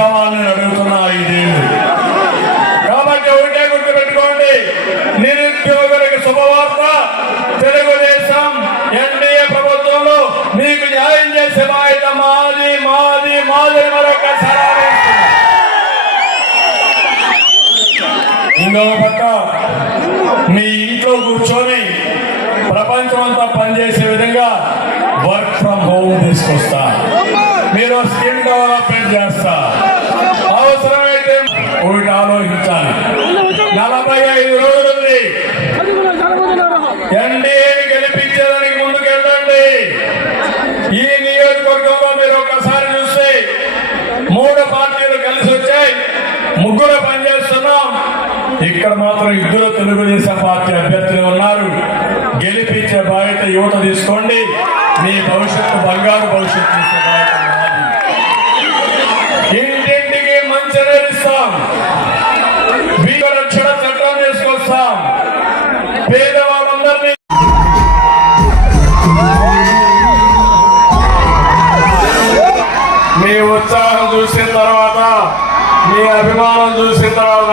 చేసామని అడుగుతున్నా 5 ఏళ్ళు. కాబట్టి ఒకటే గుర్తుపెట్టుకోండి, నిరుద్యోగులకు శుభవార్త. తెలుగుదేశం ఎన్డీఏ ప్రభుత్వంలో మీకు న్యాయం చేసే బాధ్యత మాది మాది మాది మరొకసారి. ఇంకొక పక్క మీ ఇంట్లో కూర్చొని ప్రపంచం అంతా పనిచేసే విధంగా వర్క్ ఫ్రమ్ హోమ్ తీసుకొస్తా, మీరు స్కిల్ డెవలప్మెంట్ చేస్తా. అవసరమైతే ఒకటి ఆలోచించాలి, 45 రోజులుంది. ఎన్డీఏని గెలిపించేదానికి ముందుకెళ్ళండి. ఈ నియోజకవర్గంలో మీరు ఒక్కసారి చూస్తే 3 పార్టీలు కలిసి వచ్చాయి, 3 పనిచేస్తున్నాం. ఇక్కడ మాత్రం 2 తెలుగుదేశం పార్టీ అభ్యర్థులు ఉన్నారు. గెలిపించే బాధ్యత యువత తీసుకోండి. మీ భవిష్యత్తు బంగారు భవిష్యత్తు తీసే బాధ్యత మాది. ఇంటింటికి మంచి నేర్పిస్తాం, వీర రక్షణ చట్టం తీసుకొస్తాం, పేదవాళ్ళందరినీ. మీ ఉత్సాహం చూసిన తర్వాత, మీ అభిమానం చూసిన తర్వాత